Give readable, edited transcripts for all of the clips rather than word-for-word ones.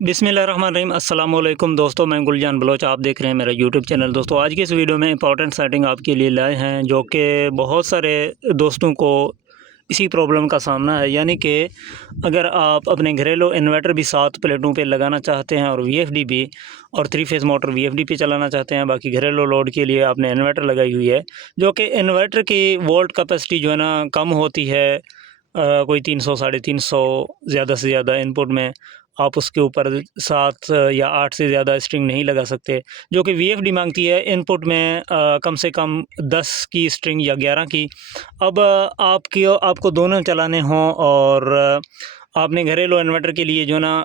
बिस्मिल्लाहिर्रहमानिर्रहीम अस्सलाम वालेकुम दोस्तों, मैं गुलजान बलोच। आप देख रहे हैं मेरा यूट्यूब चैनल। दोस्तों, आज की इस वीडियो में इंपॉर्टेंट सेटिंग आपके लिए लाए हैं जो कि बहुत सारे दोस्तों को इसी प्रॉब्लम का सामना है। यानी कि अगर आप अपने घरेलू इन्वर्टर भी 7 प्लेटों पे लगाना चाहते हैं और वीएफडी भी और 3 फेज़ मोटर वीएफडी पे चलाना चाहते हैं, बाकी घरेलू लोड के लिए आपने इन्वर्टर लगाई हुई है, जो कि इन्वर्टर की वोल्ट कैपेसिटी जो है ना कम होती है, कोई 300 साढ़े 300 ज़्यादा से ज़्यादा इनपुट में आप उसके ऊपर 7 या 8 से ज़्यादा स्ट्रिंग नहीं लगा सकते, जो कि वीएफडी मांगती है इनपुट में कम से कम 10 की स्ट्रिंग या 11 की। अब आपको दोनों चलाने हों और आपने घरेलू इन्वर्टर के लिए जो ना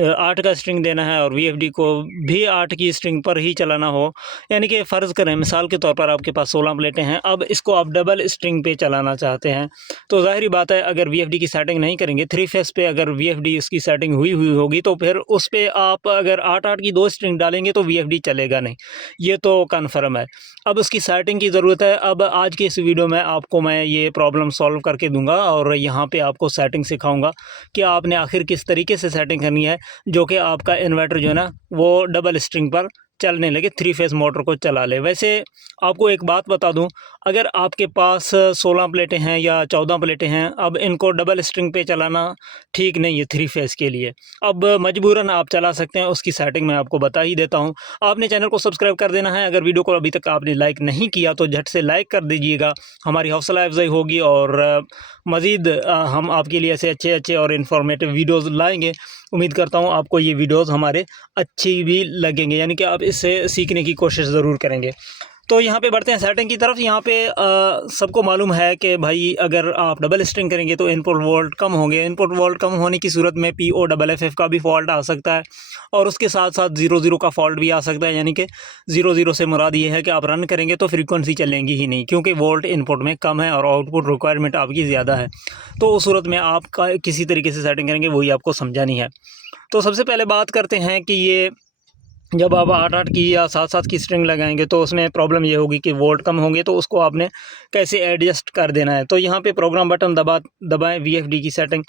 8 का स्ट्रिंग देना है और वीएफडी को भी 8 की स्ट्रिंग पर ही चलाना हो, यानी कि फ़र्ज़ करें मिसाल के तौर पर आपके पास 16 प्लेटें हैं, अब इसको आप डबल स्ट्रिंग पे चलाना चाहते हैं, तो ज़ाहिर बात है अगर वीएफडी की सेटिंग नहीं करेंगे 3 फेज़ पे, अगर वीएफडी इसकी सेटिंग हुई हुई होगी तो फिर उस पे आप अगर 8-8 की 2 स्ट्रिंग डालेंगे तो वीएफडी चलेगा नहीं, ये तो कन्फर्म है। अब उसकी सेटिंग की ज़रूरत है। अब आज की इस वीडियो में आपको मैं ये प्रॉब्लम सॉल्व करके दूँगा और यहाँ पे आपको सेटिंग सिखाऊँगा कि आपने आखिर किस तरीके से सेटिंग करनी है, जो कि आपका इन्वर्टर जो है ना वो डबल स्ट्रिंग पर चलने लगे, 3 फेज़ मोटर को चला ले। वैसे आपको एक बात बता दूं, अगर आपके पास 16 प्लेटें हैं या 14 प्लेटें हैं, अब इनको डबल स्ट्रिंग पे चलाना ठीक नहीं है 3 फेज़ के लिए। अब मजबूरन आप चला सकते हैं, उसकी सेटिंग मैं आपको बता ही देता हूं। आपने चैनल को सब्सक्राइब कर देना है। अगर वीडियो को अभी तक आपने लाइक नहीं किया तो झट से लाइक कर दीजिएगा, हमारी हौसला अफजाई होगी और मज़ीद हम आपके लिए ऐसे अच्छे अच्छे और इन्फॉर्मेटिव वीडियोज़ लाएँगे। उम्मीद करता हूँ आपको ये वीडियोज़ हमारे अच्छी भी लगेंगे, यानी कि आप इससे सीखने की कोशिश ज़रूर करेंगे। तो यहाँ पे बढ़ते हैं सेटिंग की तरफ। यहाँ पे सबको मालूम है कि भाई अगर आप डबल स्ट्रिंग करेंगे तो इनपुट वोल्ट कम होंगे। इनपुट वोल्ट कम होने की सूरत में POFF का भी फॉल्ट आ सकता है और उसके साथ साथ 0-0 का फॉल्ट भी आ सकता है, यानी कि 0-0 से मुराद ये है कि आप रन करेंगे तो फ्रीक्वेंसी चलेंगी ही नहीं, क्योंकि वोल्ट इनपुट में कम है और आउटपुट रिक्वायरमेंट आपकी ज़्यादा है। तो उस सूरत में आप किसी तरीके से सेटिंग करेंगे, वही आपको समझानी है। तो सबसे पहले बात करते हैं कि ये जब आप 8-8 की या 7-7 की स्ट्रिंग लगाएंगे तो उसमें प्रॉब्लम ये होगी कि वोल्ट कम होंगे, तो उसको आपने कैसे एडजस्ट कर देना है। तो यहाँ पे प्रोग्राम बटन दबाएं, वीएफडी की सेटिंग,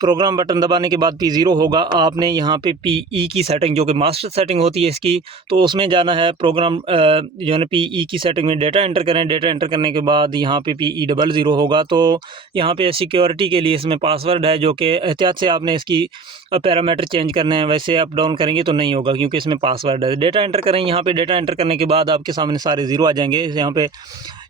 प्रोग्राम बटन दबाने के बाद P0 होगा। आपने यहाँ पे PE की सेटिंग, जो कि मास्टर सेटिंग होती है इसकी, तो उसमें जाना है। प्रोग्राम जो है ना PE की सेटिंग में डेटा एंटर करें। डेटा एंटर करने के बाद यहाँ पे PE00 होगा। तो यहाँ पे सिक्योरिटी के लिए इसमें पासवर्ड है, जो कि एहतियात से आपने इसकी पैरामीटर चेंज करने हैं। वैसे अप डाउन करेंगे तो नहीं होगा क्योंकि इसमें पासवर्ड है। डेटा एंटर करें। यहाँ पे डेटा एंटर करने के बाद आपके सामने सारे ज़ीरो आ जाएंगे। यहाँ पे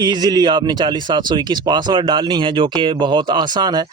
ईज़िली आपने 40721 पासवर्ड डालनी है, जो कि बहुत आसान है।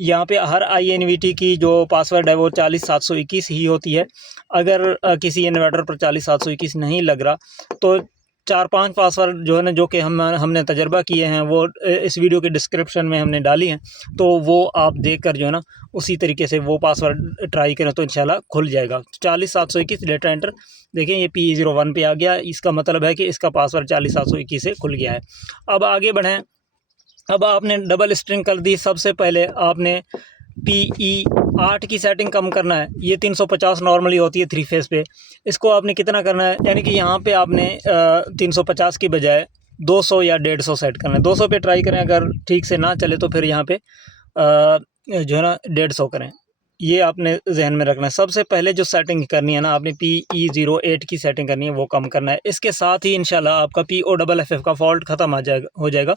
यहाँ पे हर INVT की जो पासवर्ड है वो 40721 ही होती है। अगर किसी इन्वर्टर पर 40721 नहीं लग रहा तो 4-5 पासवर्ड जो है ना, जो कि हमने तजर्बा किए हैं, वो इस वीडियो के डिस्क्रिप्शन में हमने डाली हैं, तो वो आप देखकर जो है ना उसी तरीके से वो पासवर्ड ट्राई करें तो इंशाल्लाह खुल जाएगा। 40721 डेटा एंटर, देखें ये PE01 पे आ गया। इसका मतलब है कि इसका पासवर्ड 40721 से खुल गया है। अब आगे बढ़ें। अब आपने डबल स्ट्रिंग कर दी। सबसे पहले आपने PE8 की सेटिंग कम करना है। ये 350 नॉर्मली होती है 3 फेज़ पे। इसको आपने कितना करना है, यानी कि यहाँ पे आपने 350 की बजाय 200 या 150 सेट करना है। 200 पे ट्राई करें, अगर ठीक से ना चले तो फिर यहाँ पे जो है ना 150 करें। ये आपने जहन में रखना है। सबसे पहले जो सेटिंग करनी है ना, आपने PE08 की सेटिंग करनी है, वो कम करना है। इसके साथ ही इंशाल्लाह आपका POFF का फॉल्ट ख़त्म हो जाएगा,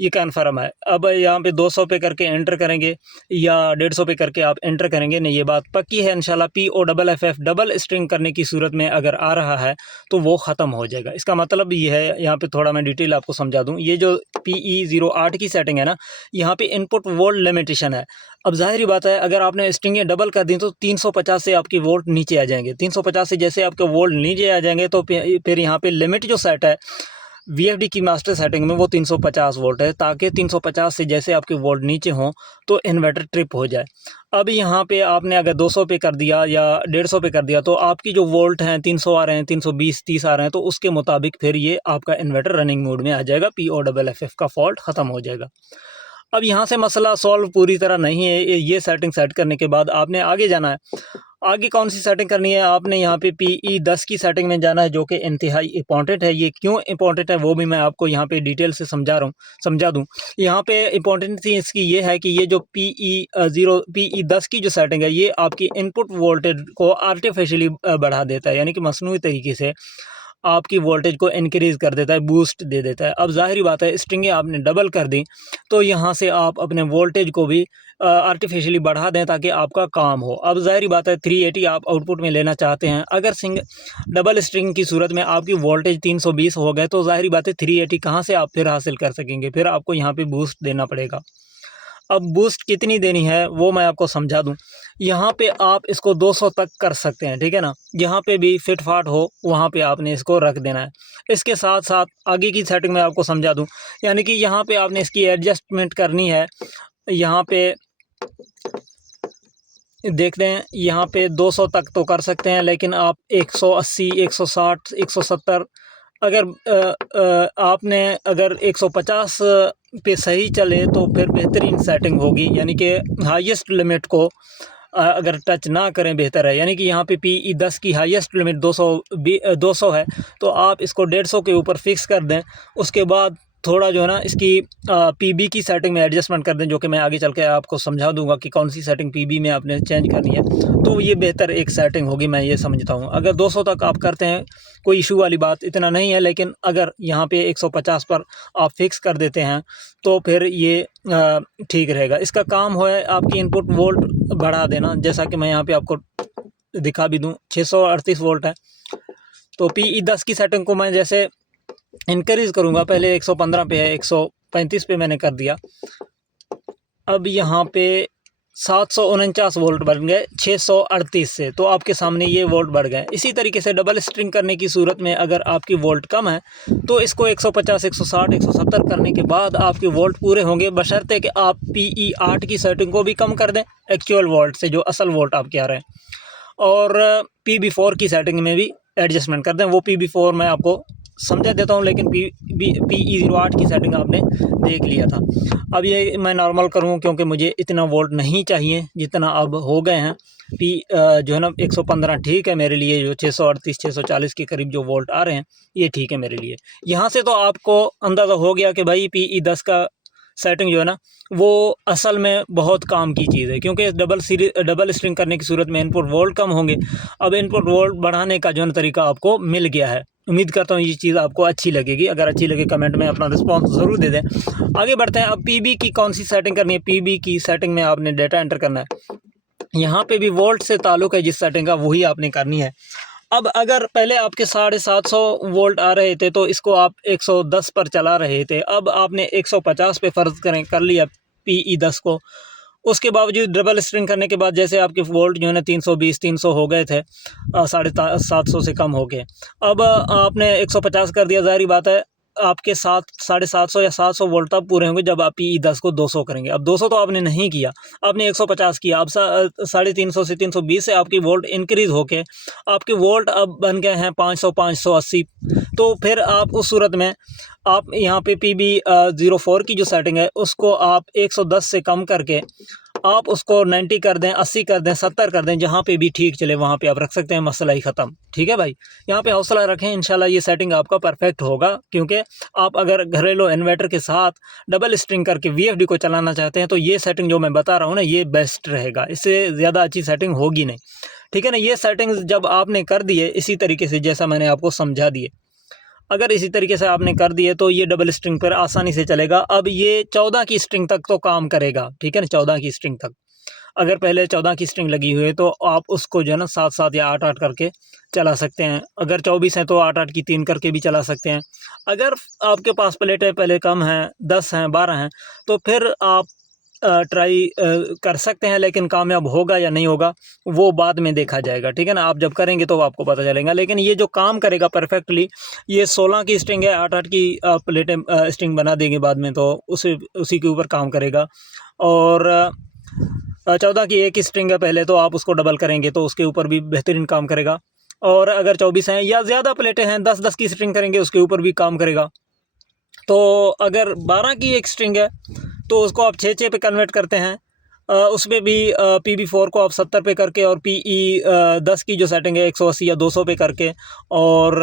ये कन्फर्म है। अब यहाँ पे 200 पे करके एंटर करेंगे या 150 पे करके आप एंटर करेंगे, नहीं ये बात पक्की है इंशाल्लाह। POFF डबल स्ट्रिंग करने की सूरत में अगर आ रहा है तो वो ख़त्म हो जाएगा। इसका मतलब ये है, यहाँ पे थोड़ा मैं डिटेल आपको समझा दूँ। ये जो PE08 की सेटिंग है ना, यहाँ पे इनपुट वोल्ट लिमिटेशन है। अब ज़ाहिर बात है, अगर आपने स्ट्रिंगें डबल कर दी तो 350 से आपकी वोल्ट नीचे आ जाएंगे। 350 से जैसे आपके वोल्ट नीचे आ जाएंगे तो फिर यहाँ पे लिमिट जो सेट है वीएफडी की मास्टर सेटिंग में, वो 350 वोल्ट है, ताकि 350 से जैसे आपके वोल्ट नीचे हों तो इन्वर्टर ट्रिप हो जाए। अब यहाँ पे आपने अगर 200 पे कर दिया या 150 पे कर दिया तो आपकी जो वोल्ट हैं 300 आ रहे हैं, 320 30 आ रहे हैं, तो उसके मुताबिक फिर ये आपका इन्वर्टर रनिंग मोड में आ जाएगा। POFF का फॉल्ट ख़त्म हो जाएगा। अब यहाँ से मसला सॉल्व पूरी तरह नहीं है। ये सेटिंग सेट करने के बाद आपने आगे जाना है। आगे कौन सी सेटिंग करनी है, आपने यहाँ पे PE10 की सेटिंग में जाना है, जो कि इंतहाई इंपॉर्टेंट है। ये क्यों इंपॉर्टेंट है वो भी मैं आपको यहाँ पे डिटेल से समझा दूँ। यहाँ पे इंपॉर्टेंसी इसकी ये है कि ये जो PE10 की जो सेटिंग है, ये आपकी इनपुट वोल्टेज को आर्टिफिशियली बढ़ा देता है, यानी कि मसनूई तरीके से आपकी वोल्टेज को इंक्रीज़ कर देता है, बूस्ट दे देता है। अब ज़ाहिरी बात है, स्ट्रिंगें आपने डबल कर दी तो यहाँ से आप अपने वोल्टेज को भी आर्टिफिशियली बढ़ा दें ताकि आपका काम हो। अब ज़ाहिरी बात है 380 आप आउटपुट में लेना चाहते हैं। अगर डबल स्ट्रिंग की सूरत में आपकी वोल्टेज 320 हो गए तो ज़ाहिरी बात है 380 कहाँ से आप फिर हासिल कर सकेंगे, फिर आपको यहाँ पे बूस्ट देना पड़ेगा। अब बूस्ट कितनी देनी है वो मैं आपको समझा दूं। यहाँ पे आप इसको 200 तक कर सकते हैं, ठीक है ना। जहाँ पे भी फिट फाट हो वहाँ पे आपने इसको रख देना है। इसके साथ साथ आगे की सेटिंग मैं आपको समझा दूं, यानी कि यहाँ पे आपने इसकी एडजस्टमेंट करनी है। यहाँ पे देखते हैं, यहाँ पे 200 तक तो कर सकते हैं, लेकिन आप 180, 160, 170 अगर आपने अगर 150 पे सही चले तो फिर बेहतरीन सेटिंग होगी, यानी कि हाईएस्ट लिमिट को अगर टच ना करें बेहतर है। यानी कि यहाँ पे PE10 की हाईएस्ट लिमिट 200 है, तो आप इसको 150 के ऊपर फिक्स कर दें। उसके बाद थोड़ा जो है ना इसकी PB की सेटिंग में एडजस्टमेंट कर दें, जो कि मैं आगे चल के आपको समझा दूंगा कि कौन सी सेटिंग PB में आपने चेंज करनी है, तो ये बेहतर एक सेटिंग होगी, मैं ये समझता हूँ। अगर 200 तक आप करते हैं कोई इशू वाली बात इतना नहीं है, लेकिन अगर यहाँ पे 150 पर आप फिक्स कर देते हैं तो फिर ये ठीक रहेगा। इसका काम है आपकी इनपुट वोल्ट बढ़ा देना, जैसा कि मैं यहाँ पे आपको दिखा भी दूँ, 638 वोल्ट है। तो PE10 की सेटिंग को मैं जैसे इंक्रीज़ करूँगा, पहले 115 पे है, 135 पे मैंने कर दिया। अब यहाँ पे 749 वोल्ट बन गए 638 से, तो आपके सामने ये वोल्ट बढ़ गए। इसी तरीके से डबल स्ट्रिंग करने की सूरत में अगर आपकी वोल्ट कम है तो इसको 150, 160, 170 करने के बाद आपके वोल्ट पूरे होंगे, बशर्ते कि आप PE8 की सेटिंग को भी कम कर दें एक्चुअल वोल्ट से, जो असल वोल्ट आप कह रहे हैं, और PB4 की सेटिंग में भी एडजस्टमेंट कर दें। वो PB4 मैं आपको समझा देता हूँ, लेकिन PE08 की सेटिंग आपने देख लिया था। अब ये मैं नॉर्मल करूँ क्योंकि मुझे इतना वोल्ट नहीं चाहिए जितना अब हो गए हैं। जो है ना 115 ठीक है मेरे लिए, जो 638, 640 के करीब जो वोल्ट आ रहे हैं ये ठीक है मेरे लिए। यहाँ से तो आपको अंदाज़ा हो गया कि भाई PE10 का सेटिंग जो है ना वो असल में बहुत काम की चीज़ है, क्योंकि डबल स्ट्रिंग करने की सूरत में इनपुट वोल्ट कम होंगे। अब इनपुट वोल्ट बढ़ाने का जो है तरीका आपको मिल गया है। उम्मीद करता हूँ ये चीज़ आपको अच्छी लगेगी। अगर अच्छी लगे कमेंट में अपना रिस्पॉन्स ज़रूर दे दें। आगे बढ़ते हैं। अब PB की कौन सी सेटिंग करनी है। PB की सेटिंग में आपने डेटा एंटर करना है। यहाँ पे भी वोल्ट से ताल्लुक़ है जिस सेटिंग का, वही आपने करनी है। अब अगर पहले आपके 750 वोल्ट आ रहे थे तो इसको आप 110 पर चला रहे थे, अब आपने 150 पे फ़र्ज़ कर लिया PE10 को। उसके बावजूद डबल स्ट्रिंग करने के बाद जैसे आपके वोल्ट जो है ना 320, 300 हो गए थे, 750 से कम हो गए। अब आपने 150 कर दिया, ज़ाहिर बात है आपके 750 या 700 वोल्ट तब पूरे होंगे जब आप PE10 को 200 करेंगे। अब 200 तो आपने नहीं किया, आपने 150 किया। अब 350 से 320 से आपकी वोल्ट इंक्रीज़ होके आपके वोल्ट अब बन गए हैं 500, 580। तो फिर आप उस सूरत में आप यहाँ पे PB04 की जो सेटिंग है उसको आप 110 से कम करके आप उसको 90 कर दें, 80 कर दें, 70 कर दें, जहाँ पे भी ठीक चले वहाँ पे आप रख सकते हैं। मसला ही ख़त्म। ठीक है भाई, यहाँ पे हौसला रखें, इंशाल्लाह ये सेटिंग आपका परफेक्ट होगा। क्योंकि आप अगर घरेलू इन्वर्टर के साथ डबल स्ट्रिंग करके VFD को चलाना चाहते हैं तो ये सेटिंग जो मैं बता रहा हूँ ना ये बेस्ट रहेगा, इससे ज़्यादा अच्छी सेटिंग होगी नहीं। ठीक है ना। ये सेटिंग्स जब आपने कर दिए इसी तरीके से जैसा मैंने आपको समझा दिए, अगर इसी तरीके से आपने कर दिए तो ये डबल स्ट्रिंग पर आसानी से चलेगा। अब ये 14 की स्ट्रिंग तक तो काम करेगा। ठीक है ना, 14 की स्ट्रिंग तक। अगर पहले 14 की स्ट्रिंग लगी हुई है तो आप उसको जो है ना 7-7 या 8-8 करके चला सकते हैं। अगर 24 है तो 8-8 की 3 करके भी चला सकते हैं। अगर आपके पास प्लेटें पहले कम हैं, 10 हैं, 12 हैं, तो फिर आप ट्राई कर सकते हैं, लेकिन कामयाब होगा या नहीं होगा वो बाद में देखा जाएगा। ठीक है ना, आप जब करेंगे तो आपको पता चलेगा। लेकिन ये जो काम करेगा परफेक्टली, ये 16 की स्ट्रिंग है, 8-8 की प्लेटें स्ट्रिंग बना देंगे बाद में, तो उसी के ऊपर काम करेगा। और 14 की एक स्ट्रिंग है पहले, तो आप उसको डबल करेंगे तो उसके ऊपर भी बेहतरीन काम करेगा। और अगर 24 हैं या ज़्यादा प्लेटें हैं, 10-10 की स्ट्रिंग करेंगे उसके ऊपर भी काम करेगा। तो अगर 12 की एक स्ट्रिंग है तो तो उसको आप 6 पे कन्वर्ट करते हैं। उसमें भी PB4 को आप 70 पे करके और PE 10 की जो सेटिंग है 180 या 200 पे करके और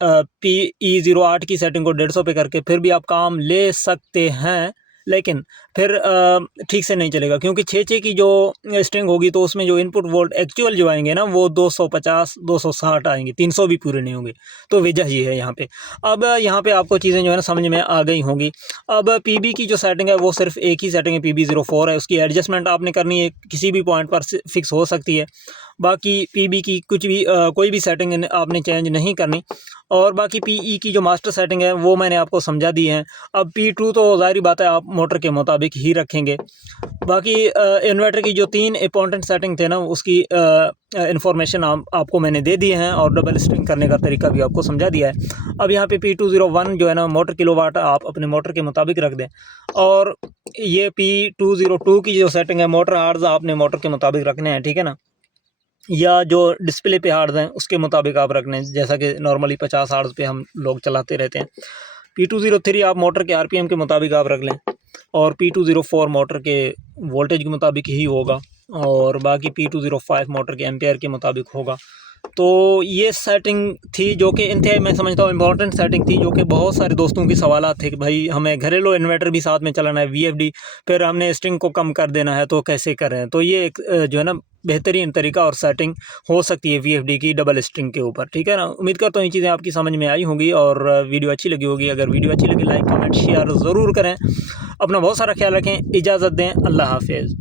PE08 की सेटिंग को 150 पे करके फिर भी आप काम ले सकते हैं, लेकिन फिर ठीक से नहीं चलेगा, क्योंकि 6 की जो स्ट्रिंग होगी तो उसमें जो इनपुट वोल्ट एक्चुअल जो आएंगे ना वो 250 260 आएंगे, 300 भी पूरे नहीं होंगे। तो वजह ये है यहाँ पे। अब यहाँ पे आपको चीज़ें जो है ना समझ में आ गई होंगी। अब PB की जो सेटिंग है वो सिर्फ एक ही सेटिंग है, PB04 है। उसकी एडजस्टमेंट आपने करनी है, किसी भी पॉइंट पर फिक्स हो सकती है। बाकी PB की कुछ भी कोई भी सेटिंग आपने चेंज नहीं करनी। और बाकी PE की जो मास्टर सेटिंग है वो मैंने आपको समझा दी है। अब P2 तो ज़ाहिर बात है आप मोटर के मुताबिक ही रखेंगे। बाकी इन्वर्टर की जो 3 इंपॉर्टेंट सेटिंग थे ना उसकी इन्फॉर्मेशन आपको मैंने दे दी है और डबल स्ट्रिंग करने का तरीका भी आपको समझा दिया है। अब यहाँ पे P201 जो है ना मोटर किलोवाट आप अपने मोटर के मुताबिक रख दें, और ये P202 की जो सेटिंग है मोटर हार्ड्स आपने मोटर के मुताबिक रखने हैं, ठीक है ना, या जो डिस्प्ले पे हार्ड्स हैं उसके मुताबिक आप रखने हैं। जैसा कि नॉर्मली 50 हार्ड्स पे हम लोग चलाते रहते हैं। P203 आप मोटर के RPM के मुताबिक आप रख लें, और P204 मोटर के वोल्टेज के मुताबिक ही होगा, और बाकी P205 मोटर के एम्पेयर के मुताबिक होगा। तो ये सेटिंग थी जो कि इंतहाई मैं समझता हूँ इम्पॉर्टेंट सेटिंग थी, जो कि बहुत सारे दोस्तों की सवालात थे कि भाई हमें घरेलू इन्वर्टर भी साथ में चलाना है, VFD, फिर हमने स्ट्रिंग को कम कर देना है तो कैसे करें। तो ये एक जो है ना बेहतरीन तरीका और सेटिंग हो सकती है VFD की डबल स्ट्रिंग के ऊपर, ठीक है ना। उम्मीद करता हूँ ये चीज़ें आपकी समझ में आई होंगी और वीडियो अच्छी लगी होगी। अगर वीडियो अच्छी लगी लाइक कमेंट शेयर ज़रूर करें। अपना बहुत सारा ख्याल रखें, इजाज़त दें, अल्लाह हाफिज़।